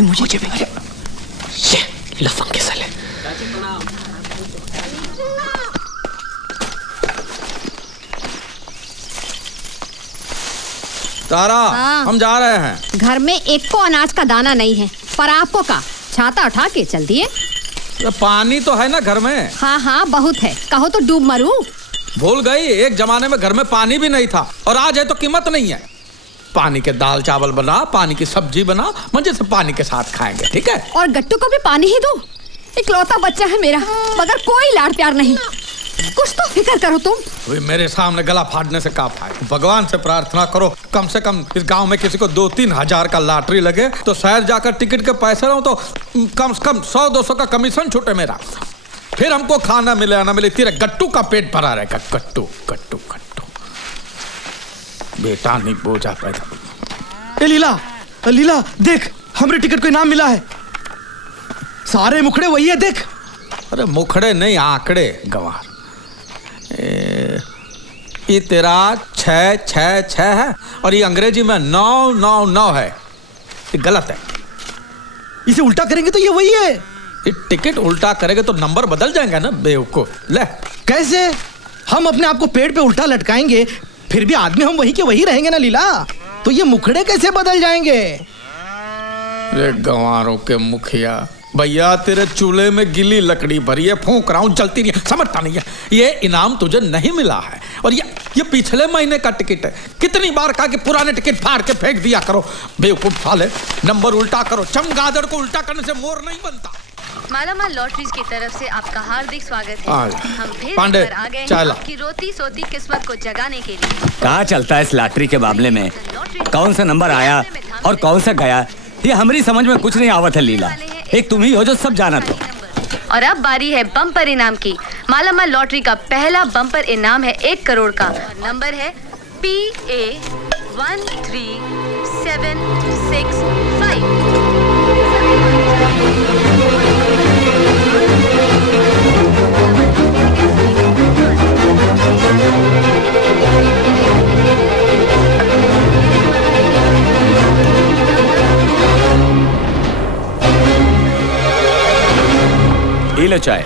मुझे भी ये लफंग के साले। तारा, हम जा रहे हैं। घर में एक को अनाज का दाना नहीं है, पर आपको का छाता उठा के चल दिए। पानी तो है ना घर में? हाँ हाँ बहुत है, कहो तो डूब मरूं। भूल गई, एक जमाने में घर में पानी भी नहीं था और आज है तो कीमत नहीं है। पानी के दाल चावल बना, पानी की सब्जी बना, मजे से पानी के साथ खाएंगे, ठीक है? और गट्टू को भी पानी ही दो। इकलौता बच्चा है मेरा, मगर कोई लाड प्यार नहीं। कुछ तो फिक्र करो तुम। मेरे सामने गला फाड़ने से का फायदा? भगवान से प्रार्थना करो कम से कम इस गांव में किसी को 2-3 हजार का लॉटरी लगे तो शहर जाकर टिकट के पैसे लो तो कम से कम 100-200 का कमीशन छूटे मेरा। फिर हमको खाना मिले ना मिले, तेरे गट्टू का पेट भरा रहेगा। गट्टू गट्टू गट्टू बेटा नहीं बोझा पैदा। लीला, लीला देख, हमारे टिकट को इनाम मिला है। सारे मुखड़े वही है, देख। अरे मुखड़े नहीं, आंकड़े गंवार। ये तेरा 666 है और ये अंग्रेजी में 999 है। ये गलत है। इसे उल्टा करेंगे तो ये वही है। ये टिकट उल्टा करेंगे तो नंबर बदल जाएंगे ना बेवकूफ। ले कैसे? हम अपने आप को पेड़ पे उल्टा लटकाएंगे, फिर भी आदमी हम वही के वही रहेंगे ना लीला। तो ये मुखड़े कैसे बदल जाएंगे? रे गंवारों के मुखिया, भैया तेरे चूल्हे में गिली लकड़ी भरी है, फूंक रहा हूं, जलती नहीं है, समझता नहीं है। ये इनाम तुझे नहीं मिला है और ये पिछले महीने का टिकट है। कितनी बार कहा कि पुराने टिकट फाड़ के फेंक दिया करो, बेवकूफ साले। नंबर उल्टा करो, चमगादड़ को उल्टा करने से मोर नहीं बनता। मालामाल लॉटरीज की तरफ से आपका हार्दिक स्वागत है। हम फिर पांडे, आ गए चाय ला। आपकी रोती सोती किस्मत को जगाने के लिए। कहाँ चलता है इस लॉटरी के मामले में? कौन सा नंबर आया और कौन सा गया, ये हमारी समझ में कुछ नहीं आवत है लीला। एक तुम ही हो जो सब जाना तो। और अब बारी है बम्पर इनाम की। मालामाल लॉटरी का पहला बम्पर इनाम है 1 करोड़ का। नंबर है PA 13765। लो चाय।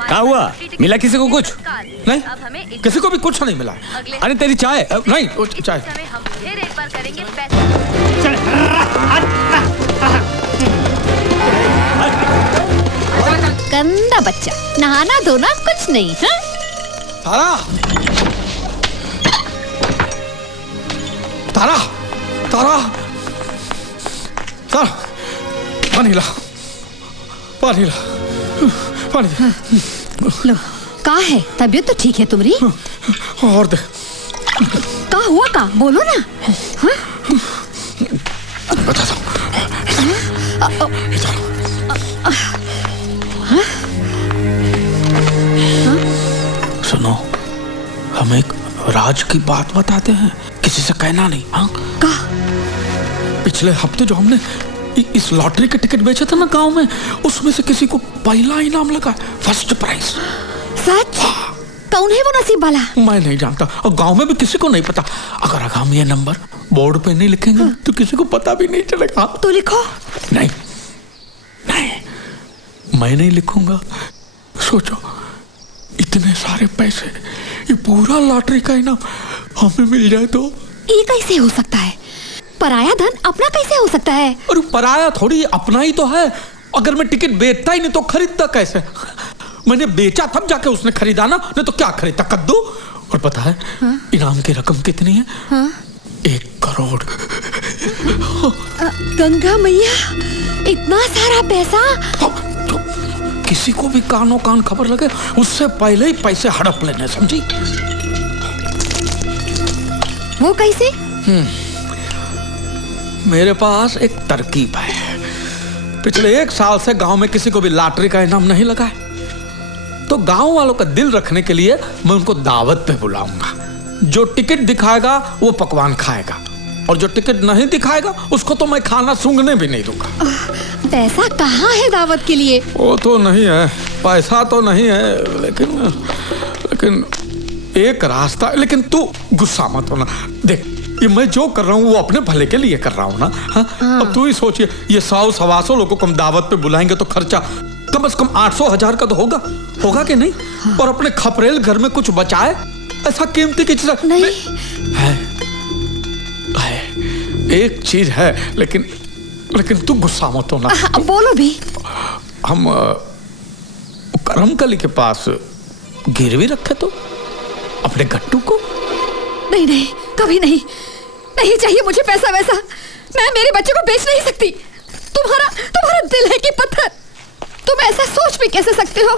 क्या हुआ, मिला किसी को कुछ? नहीं, किसी को भी कुछ नहीं मिला। अरे तेरी चाय नहीं, चाय हम फिर एक बार करेंगे गंदा बच्चा, नहाना धोना कुछ नहीं। हाँ? तारा, तारा, तारा, तारा, पानी ला, पानी ला, पानी। लो, का है? तबीयत तो ठीक है तुम्हारी? और दे। का हुआ का? बोलो ना। हाँ? बता दो। सुनो, हम एक राज की बात बताते हैं, किसी से कहना नहीं। हाँ? का? पिछले हफ्ते जो हमने इस लॉटरी के टिकट बेचे थे ना गांव में, उसमें से किसी को पहला इनाम लगा, फर्स्ट प्राइज। सच? कौन है वो नसीब वाला? मैं नहीं जानता और गांव में भी किसी को नहीं पता। अगर हम ये नंबर बोर्ड पे नहीं लिखेंगे तो किसी को पता भी नहीं चलेगा। तो लिखो। नहीं, नहीं, मैं नहीं लिखूंगा। सोचो, इतने सारे पैसे, ये पूरा लॉटरी का इनाम हमें मिल जाए तो? ये कैसे हो सकता है? पराया धन अपना कैसे हो सकता है? अरे पराया थोड़ी, अपना ही तो है। अगर मैं टिकट बेचता ही नहीं तो खरीदता कैसे? मैंने बेचा तब जाके उसने खरीदा ना, नहीं तो क्या खरीदता, कद्दू। और पता है इनाम की रकम कितनी है? 1 करोड़। गंगा मैया, इतना सारा पैसा? तो किसी को भी कानों कान खबर लगे उससे पहले ही पैसे हड़प लेने, समझी? वो कैसे? मेरे पास एक तरकीब है। पिछले 1 साल से गांव में किसी को भी लॉटरी का इनाम नहीं लगा है, तो गांव वालों का दिल रखने के लिए मैं उनको दावत पे बुलाऊंगा। जो टिकट दिखाएगा वो पकवान खाएगा और जो टिकट नहीं दिखाएगा उसको तो मैं खाना सूंघने भी नहीं दूंगा। पैसा कहाँ है दावत के लिए? वो तो नहीं है, पैसा तो नहीं है, लेकिन एक रास्ता। लेकिन तू गुस्सा मत होना। देख, ये मैं जो कर रहा हूँ वो अपने भले के लिए कर रहा हूँ ना। हाँ? अब तू ही सोचिए, ये 100-125 लोगों को हम दावत पे बुलाएंगे तो खर्चा कम से कम 800-1000 का तो होगा कि नहीं? और अपने खपरेल घर में कुछ बचाए, ऐसा कीमती की चीज नहीं है। एक चीज है, लेकिन तू गुस्सा मत होना। अब बोलो भी। हम करमकली के पास गिरवी रखे तो अपने गट्टू को। नहीं नहीं, कभी नहीं, नहीं चाहिए मुझे पैसा वैसा। मैं मेरे बच्चे को बेच नहीं सकती। तुम्हारा दिल है कि पत्थर? तुम ऐसा सोच भी कैसे सकते हो?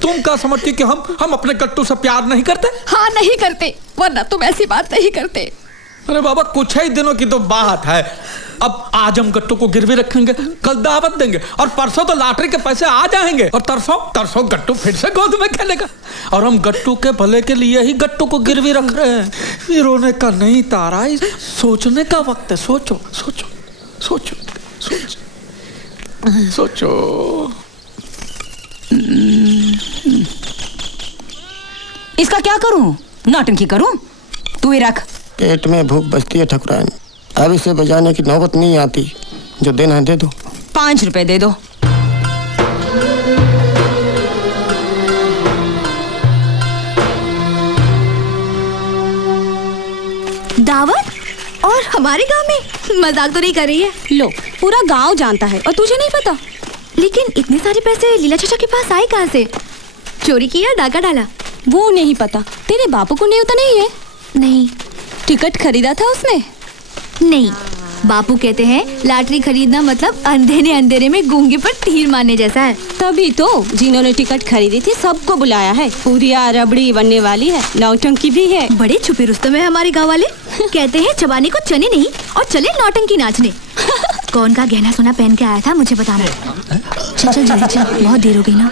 तुम क्या समझती कि हम अपने गट्टू से प्यार नहीं करते? हाँ नहीं करते, वरना तुम ऐसी बात नहीं करते। अरे बाबा, कुछ ही दिनों की तो बात है। अब आज हम गट्टू को गिरवी रखेंगे, कल दावत देंगे, और परसों तो लॉटरी के पैसे आ जाएंगे, और तरसों गट्टू फिर से गोद में खेलेगा। और हम गट्टू के भले के लिए ही गट्टू को गिरवी रख रहे हैं। ये रोने का नहीं तारा, सोचने का वक्त है। सोचो सोचो सोचो सोचो सोचो। इसका क्या करूं? नौटंकी करूं? तू ही रख। पेट में भूख बचती है ठकुराइन, अब इसे बजाने की नौबत नहीं आती। जो देना है दे दो। 5 रुपए दे दो। दावत? और हमारे गांव में? मजाक तो नहीं कर रही है? लो, पूरा गांव जानता है और तुझे नहीं पता? लेकिन इतने सारे पैसे लीला चाचा के पास आए कहाँ से? चोरी किया, डाका डाला? वो नहीं पता। तेरे बापू को न्योता नहीं है? नहीं। टिकट खरीदा था उसने? नहीं, बापू कहते हैं लॉटरी खरीदना मतलब अंधेरे में गूंगे पर तीर मारने जैसा है। तभी तो जिन्होंने टिकट खरीदी थी सबको बुलाया है। पूरिया रबड़ी बनने वाली है, नौटंकी भी है। बड़े छुपे रुस्तम है हमारे गाँव वाले। कहते हैं चबाने को चने नहीं और चले नौटंकी नाचने। कौन का गहना सोना पहन के आया था मुझे बताना। चल जल्दी चल, बहुत देर हो गई ना।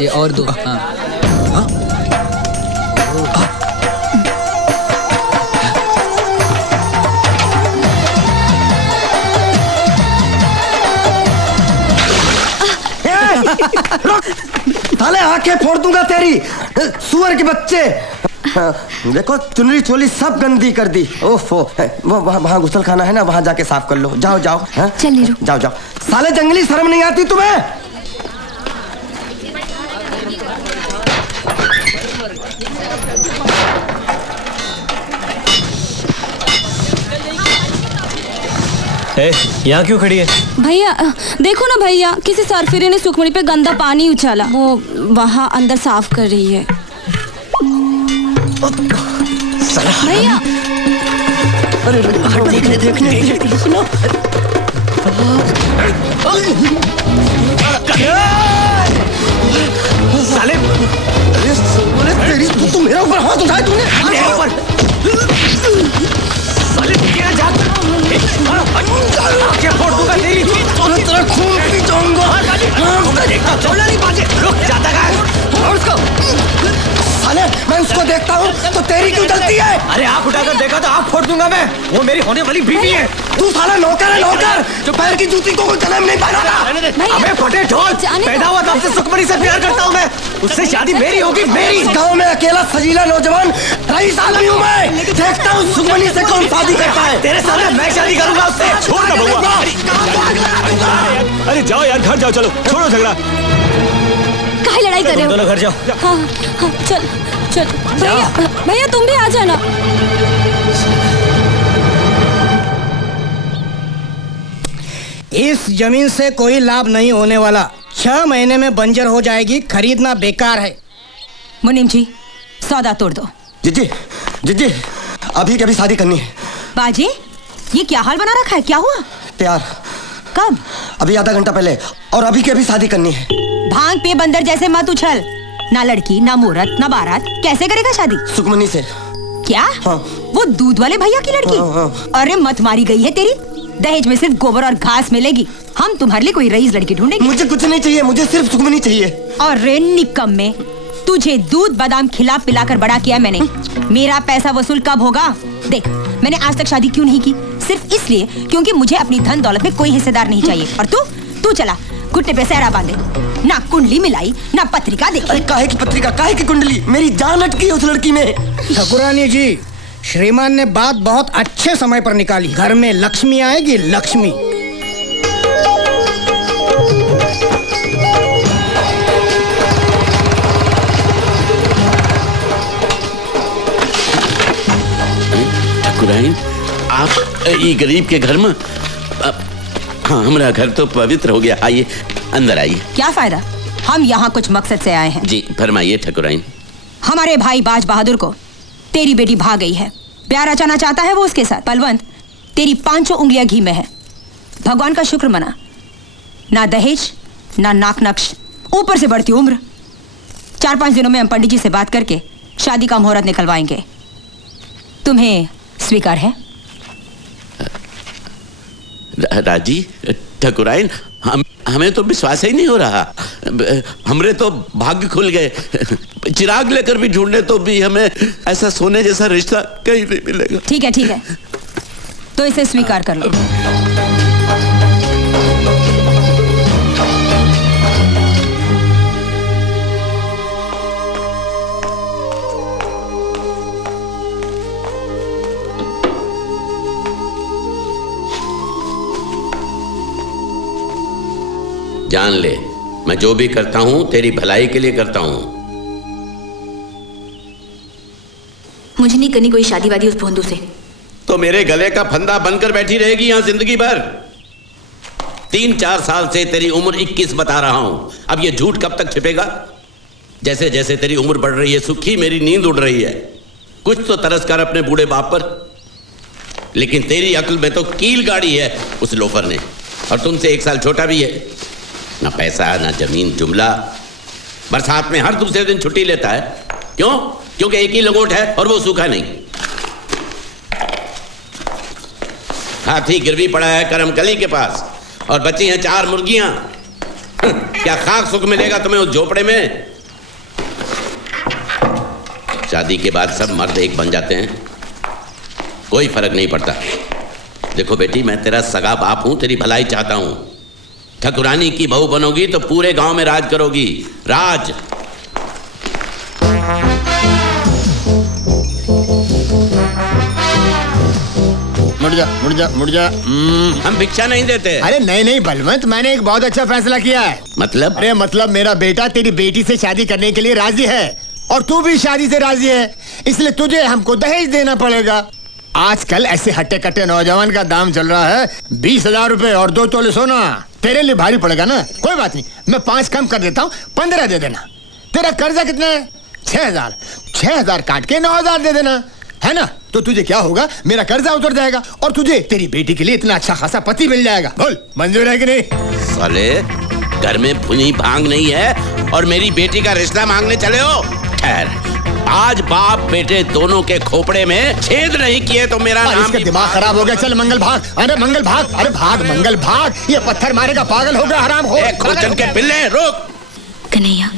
ये और दो। हाँ। साले आंखें फोड़ दूंगा तेरी, सुअर के बच्चे। देखो चुनरी चोली सब गंदी कर दी। ओफो, वहाँ गुसल खाना है ना, वहाँ जाके साफ कर लो। जाओ जाओ। चल नीरू, जाओ जाओ। साले जंगली शर्म नहीं आती तुम्हें? यहाँ क्यों खड़ी है? भैया देखो ना भैया, किसी सरफिरे ने सुखमणि पे गंदा पानी उछाला। वो वहाँ अंदर साफ कर रही है। भैया देखने साले, अरे तेरी तू मेरे ऊपर हाथ उठाए तूने। साले क्या जाता? आंखें फोड़ दूंगा तेरी, तेरा खून पी जाऊंगा। छोड़ना नहीं बाजे, रुक जाता है। और उसको साले, मैं उसको देखता हूँ तो तेरी क्यों जलती है? अरे आँख उठाकर देखा तो आँख फोड़ दूंगा मैं। वो मेरी होने वाली बीवी है। तू साला नौकर है, नौकर जो पैर की जूती को जन्म नहीं पहनाता। अबे फटे ढोल, पैदा हुआ तब से सुखमणि से प्यार करता हूँ मैं। उससे शादी मेरी होगी, मेरी। गांव में अकेला सजीला नौजवान रईस आदमी हूँ मैं। देखता हूँ सुखमणि से कौन शादी करता है। तेरे सामने मैं शादी करूंगा उससे। छोड़ ना बउआ। अरे जाओ यार, घर जाओ। चलो छोड़ो झगड़ा। काहे लड़ाई कर रहे हो? दोनों घर जाओ। हाँ हाँ चल चल। भैया तुम भी आ जाना। इस जमीन से कोई लाभ नहीं होने वाला। 6 महीने में बंजर हो जाएगी, खरीदना बेकार है। मुनीम जी, सौदा तोड़ दो। जीजी, जीजी, अभी के अभी शादी करनी है। बाजी, ये क्या हाल बना रखा है? क्या हुआ? तैयार। कब? अभी आधा घंटा पहले। और अभी के अभी शादी करनी है। भांग पे बंदर जैसे मत उछल। ना लड़की, ना मुहूर्त, ना बारात, कैसे करेगा शादी? सुखमणि से। क्या? हाँ। वो दूध वाले भैया की लड़की? हाँ, हाँ। अरे मत मारी गई है तेरी। दहेज में सिर्फ गोबर और घास मिलेगी। हम तुम्हारे लिए कोई रईस लड़की ढूंढेंगे। मुझे कुछ नहीं चाहिए, मुझे सिर्फ सुखमणि चाहिए। और रे निकम्मे, तुझे दूध बादाम खिला पिलाकर बड़ा किया मैंने। मेरा पैसा वसूल कब होगा? देख, मैंने आज तक शादी क्यों नहीं की? सिर्फ इसलिए क्योंकि मुझे अपनी धन दौलत में कोई हिस्सेदार नहीं चाहिए। और तू चला घुटने पे सहरा बांधे, ना कुंडली मिलाई, ना पत्रिका देखी। अरे काहे की पत्रिका, काहे की कुंडली? मेरी जान अटकी है उस लड़की में। ठकुरानी जी, श्रीमान ने बात बहुत अच्छे समय पर निकाली। घर में लक्ष्मी आएगी, लक्ष्मी। ठाकुराइन, आप ये गरीब के घर में? हाँ, हमारा घर तो पवित्र हो गया। आइए, अंदर आइए। क्या फायदा, हम यहाँ कुछ मकसद से आए हैं। जी फरमाइए ठाकुराइन। हमारे भाई बाज बहादुर को तेरी बेटी भाग गई है। प्यार रचाना चाहता है वो उसके साथ। बलवंत, तेरी 5 उंगलियां घी में है। भगवान का शुक्र मना, ना दहेज ना नाक नक्श, ऊपर से बढ़ती उम्र। 4-5 दिनों में हम पंडित जी से बात करके शादी का मुहूर्त निकलवाएंगे। तुम्हें स्वीकार है? राजी ठाकुराइन, हमें तो विश्वास ही नहीं हो रहा। हमरे तो भाग्य खुल गए। चिराग लेकर भी ढूंढने तो भी हमें ऐसा सोने जैसा रिश्ता कहीं नहीं मिलेगा। ठीक है ठीक है, तो इसे स्वीकार कर लो। जान ले, मैं जो भी करता हूं तेरी भलाई के लिए करता हूं। मुझे नहीं करनी कोई शादी वादी उस भोंदू से। तो मेरे गले का फंदा बनकर बैठी रहेगी यहां जिंदगी भर। 3-4 साल से तेरी उम्र 21 बता रहा हूं। अब ये झूठ कब तक छिपेगा? जैसे जैसे तेरी उम्र बढ़ रही है सुखी, मेरी नींद उड़ रही है। कुछ तो तरस कर अपने बूढ़े बाप पर। लेकिन तेरी अक्ल में तो कील गाड़ी है उस लोफर ने, और तुमसे 1 साल छोटा भी है। ना पैसा ना जमीन जुमला। बरसात में हर दूसरे दिन छुट्टी लेता है। क्यों? क्योंकि एक ही लंगोट है और वो सूखा नहीं। हाथी गिरवी पड़ा है करमकली के पास और बची हैं 4 मुर्गियां। क्या खाक सुख मिलेगा तुम्हें उस झोपड़े में? शादी के बाद सब मर्द एक बन जाते हैं, कोई फर्क नहीं पड़ता। देखो बेटी, मैं तेरा सगा बाप हूं, तेरी भलाई चाहता हूं। ठकुरानी की बहू बनोगी तो पूरे गांव में राज करोगी। राज। मुड़ जा। हम भिक्षा नहीं देते। अरे नहीं बलवंत, मैंने एक बहुत अच्छा फैसला किया है। मतलब? अरे मतलब मेरा बेटा तेरी बेटी से शादी करने के लिए राजी है और तू भी शादी से राजी है, इसलिए तुझे हमको दहेज देना पड़ेगा। आजकल ऐसे हट्टे कट्टे नौजवान का दाम चल रहा है 20,000 रुपए और 2 तोले सोना। तेरे लिए भारी पड़ेगा ना? कोई बात नहीं, मैं 5 कम कर देता हूँ, 15 दे देना। तेरा कर्जा कितना है? 6,000 काट के 9,000 दे देना, है ना? तो तुझे क्या होगा, मेरा कर्जा उतर जाएगा और तुझे तेरी बेटी के लिए इतना अच्छा खासा पति मिल जाएगा। बोल, मंजूर है कि नहीं? साले, घर में भुनी भांग नहीं है और मेरी बेटी का रिश्ता मांगने चले हो? ठहर, आज बाप बेटे दोनों के खोपड़े में छेद नहीं किए तो मेरा नाम इसका दिमाग खराब हो गया। चल मंगल भाग। अरे मंगल भाग, अरे भाग मंगल भाग। ये पत्थर मारेगा, पागल हो गया, हराम हो। खोचन के पिल्ले, रुक। कन्हैया,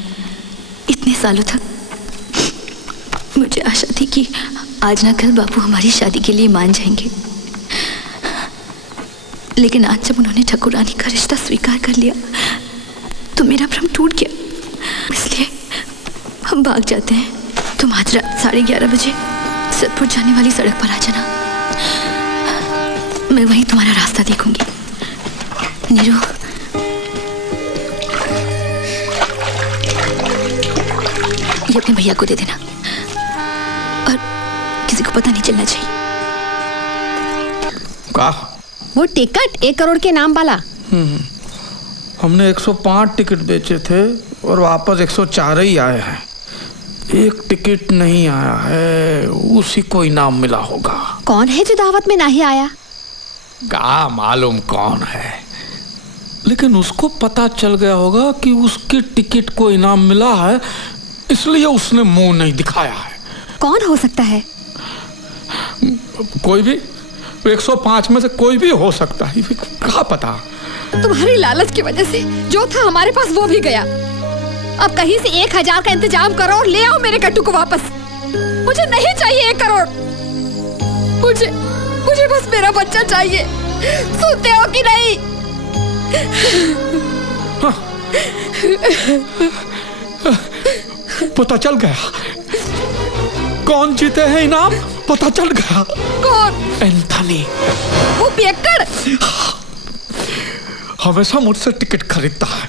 इतने सालों तक मुझे आशा थी कि आज ना कल बापू हमारी शादी के लिए मान जाएंगे, लेकिन आज जब उन्होंने ठकुरानी का रिश्ता स्वीकार कर लिया तो मेरा भ्रम टूट गया। इसलिए हम भाग जाते हैं। तुम आज रात 11:30 बजे सतपुर जाने वाली सड़क पर आ जाना। मैं वहीं तुम्हारा रास्ता देखूंगी। नीरू, ये अपने भैया को दे देना और किसी को पता नहीं चलना चाहिए। का? वो टिकट 1 करोड़ के नाम वाला। हमने 105 टिकट बेचे थे और वापस 104 ही आए हैं। एक टिकट नहीं आया है, उसी को इनाम मिला होगा। कौन है जो दावत में नहीं आया? का मालूम कौन है, लेकिन उसको पता चल गया होगा कि उसकी टिकट को इनाम मिला है, इसलिए उसने मुंह नहीं दिखाया है। कौन हो सकता है? कोई भी, 105 में से कोई भी हो सकता है, क्या पता। तुम्हारी लालच की वजह से जो था हमारे पास वो भी गया। अब कहीं से 1,000 का इंतजाम करो और ले आओ मेरे कट्टू को वापस। मुझे नहीं चाहिए 1 करोड़। मुझे बस मेरा बच्चा चाहिए। सुनते हो कि नहीं? पता चल गया कौन जीते हैं इनाम। पता चल गया। कौन? एंथनी। वो पियक्कड़ हमेशा मुझसे टिकट खरीदता है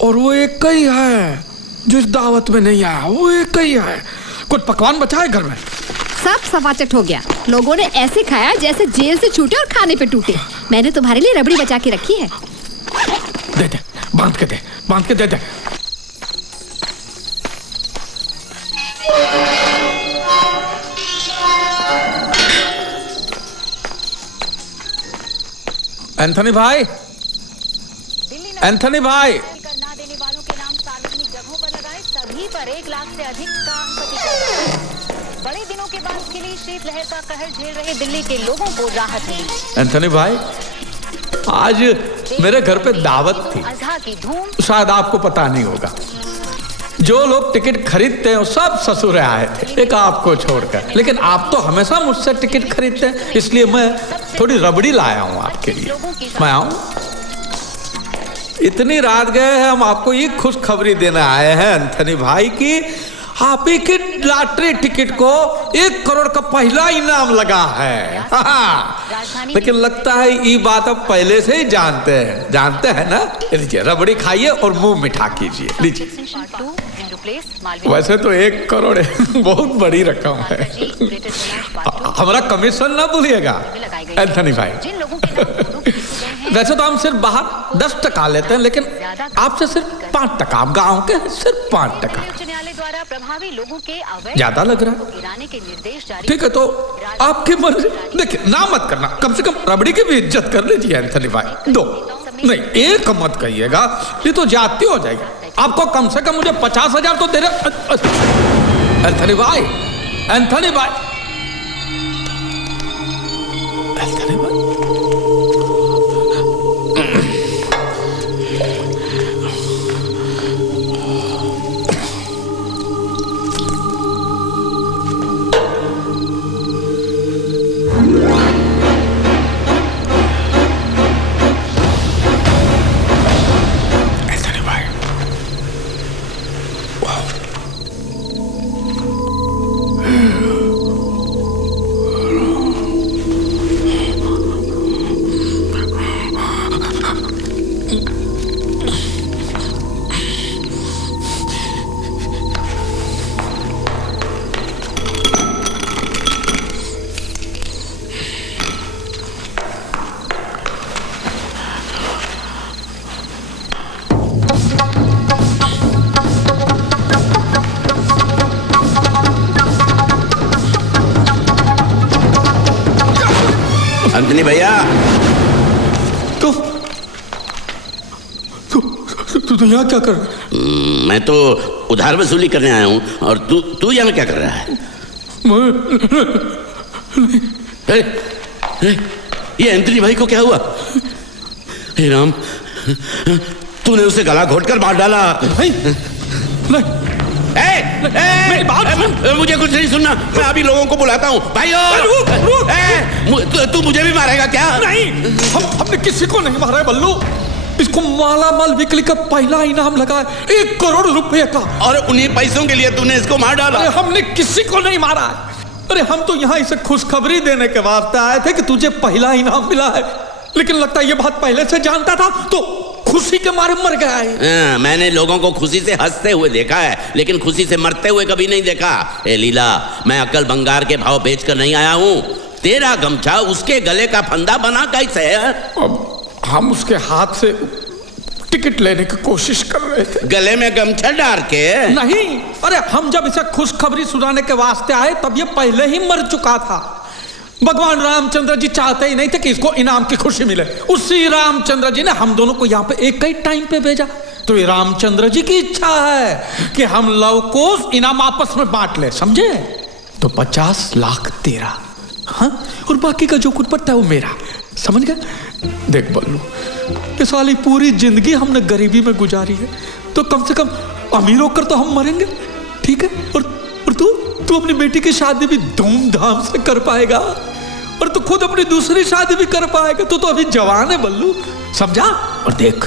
और वो एक ही है जो इस दावत में नहीं आया। वो एक ही है। कुछ पकवान बचा है घर में? सब सवाचट हो गया। लोगों ने ऐसे खाया जैसे जेल से छूटे और खाने पे टूटे। मैंने तुम्हारे लिए रबड़ी बचा के रखी है। दे दे, बांध के दे, बांध के दे दे। एंथनी भाई, एंथनी भाई, ना देने वालों के नाम सार्वजनिक जगहों पर लगाए, सभी पर 1 लाख से अधिक का अंक। बड़े दिनों के बाद खिली शीतलहर का कहर झेल रहे दिल्ली के लोगों को राहत मिली। एंथनी भाई, आज मेरे घर पे दावत थी। अज़हा की धूम। शायद आपको पता नहीं होगा। जो लोग टिकट खरीदते हैं सब ससुर आए थे, एक आपको छोड़कर। लेकिन आप तो हमेशा मुझसे टिकट खरीदते हैं, इसलिए मैं थोड़ी रबड़ी लाया हूं आपके लिए। मैं आऊं? इतनी रात गए हैं, हम आपको ये खुशखबरी देने आए हैं एंथनी भाई की आप ही की लॉटरी टिकट को 1 करोड़ का पहला इनाम लगा है। लेकिन लगता है ये बात आप पहले से ही जानते हैं ना। लीजिए रबड़ी खाइए और मुंह मिठा कीजिए। लीजिए। वैसे तो 1 करोड़ बहुत बड़ी रकम है। हमारा कमीशन ना भूलिएगा एंथनी भाई। वैसे तो हम सिर्फ बाहर 10 टका लेते हैं, लेकिन आपसे सिर्फ 5 टका। गाँव के सिर्फ 5 टका। ज्यादा लग रहा है? ठीक है तो आपकी मर्जी। देखिए ना मत करना, कम से कम रबड़ी की भी इज्जत कर लीजिए एंथनी भाई। 2 नहीं, 1 मत कहिएगा, ये तो जाती हो जाएगी। आपको कम से कम मुझे 50,000 तो दे रहे एंथनी भाई। एंथनी भाई, एंथनी भाई, अंजनी भैया, तू यहाँ क्या कर? मैं तो उधार वसूली करने आया हूँ। और तू यहाँ क्या कर रहा है? ये एंथनी भाई को क्या हुआ? हे राम, तूने उसे गला घोटकर मार डाला। नहीं, नहीं। मुझे कुछ नहीं सुनना, मैं अभी लोगों को बुलाता हूँ। भाइयों, तू मुझे भी मारेगा क्या? नहीं, हमने किसी को नहीं मारा है बल्लू। इसको माला माल बिक्री का पहला इनाम लगा है 1 करोड़ रुपए का। और उन्हीं पैसों के लिए तूने इसको मार डाला? अरे हमने किसी को नहीं मारा है। अरे हम तो यहाँ इसे खुशखबरी देने के वास्ते आए थे कि तुझे पहला इनाम मिला है। लेकिन लगता है ये बात पहले से जानता था तो खुशी के मारे मर गया है। मैंने लोगों को खुशी से हंसते हुए देखा है, लेकिन खुशी से मरते हुए कभी नहीं देखा। ए लीला, मैं अकल बंगार के भाव बेच कर नहीं आया हूँ। तेरा गमछा उसके गले का फंदा बना कैसे है? अब हम उसके हाथ से टिकट लेने की कोशिश कर रहे थे। गले में गमछा डाल के? नहीं, अरे हम जब इसे खुशखबरी सुनाने के वास्ते आए तब ये पहले ही मर चुका था। भगवान रामचंद्र जी चाहते ही नहीं थे कि इसको इनाम की खुशी मिले। उसी रामचंद्र जी ने हम दोनों को यहाँ पे एक ही टाइम पे भेजा। तो ये रामचंद्र जी की इच्छा है कि हम लव को इनाम आपस में बांट ले, समझे? तो 50 लाख तेरा, हाँ, और बाकी का जो कुछ पड़ता है वो मेरा, समझ गया? देख बल्लू, ये साली पूरी जिंदगी हमने गरीबी में गुजारी है, तो कम से कम अमीर होकर तो हम मरेंगे, ठीक है? और तू अपनी बेटी की शादी भी धूमधाम से कर पाएगा, और तू खुद अपनी दूसरी शादी भी कर पाएगा। तू तो अभी जवान है बल्लू, समझा? और देख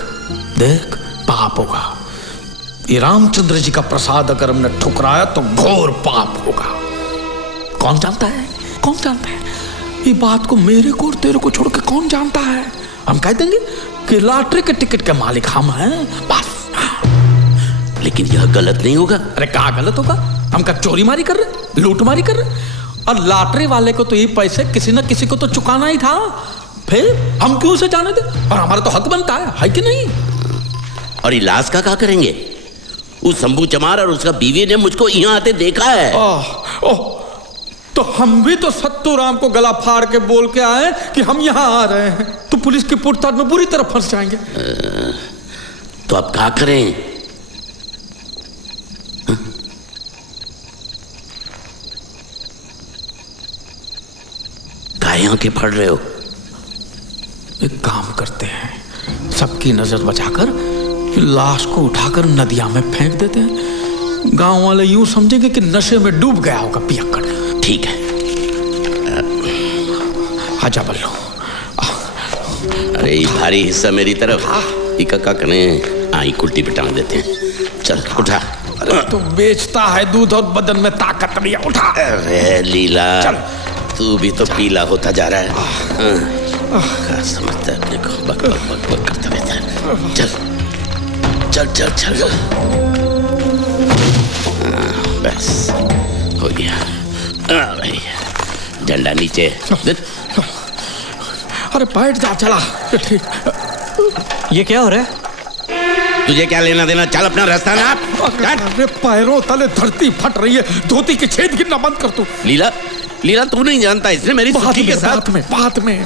देख, पाप होगा। ये रामचंद्र जी का प्रसाद अगर हमने ठुकराया तो घोर पाप होगा। कौन जानता है? कौन जानता है? ये बात को मेरे को और तेरे को छोड़ के कौन जानता है? हम कह देंगे कि लॉटरी के टिकट के मालिक हम हैं, बस। लेकिन यह गलत नहीं होगा। अरे क्या गलत होगा? हम क्या चोरी मारी कर रहे, लूट मारी कर रहे? और लॉटरी वाले को तो ये पैसे किसी न किसी को तो चुकाना ही था, फिर हम क्यों उसे जाने दे? और हमारा तो हक बनता है कि नहीं? और इलाज का क्या करेंगे? उस शंभू चमार और उसका बीवी ने मुझको यहाँ आते देखा है। तो हम भी तो सत्तू राम को गला फाड़ के बोल के आए कि हम यहाँ आ रहे हैं, तो पुलिस की पूछताछ में बुरी तरह फंस जाएंगे। तो अब क्या करें? काहे आंखें फाड़ रहे हो? एक काम करते हैं, सबकी नजर बचाकर लाश को उठाकर नदिया में फेंक देते हैं। गांव वाले यूं समझेंगे कि नशे में डूब गया होगा पियक्कड़। ठीक है। आजा बल्लू। अरे ये भारी हिस्सा मेरी तरफ, इका करने आई उल्टी पे टांग देते हैं। चल उठा। अरे तू बेचता है दूध और बदन में ताकत नहीं है, उठा। अरे लीला, तू भी तो पीला होता जा रहा है। क्या समझता है अपने को? बक बक बक बक करता रहता है। चल चल चल चल। बस हो गया। भाई झंडा नीचे। अरे बैठ जा, चला। ठीक। ये क्या हो रहा है? तुझे क्या लेना देना? चल अपना रास्ता ना। अरे पैरों तले धरती फट रही है, धोती के छेद गिरना बंद कर तू। लीला, लीला तू नहीं जानता, इसने मेरी सुखी के साथ बाद में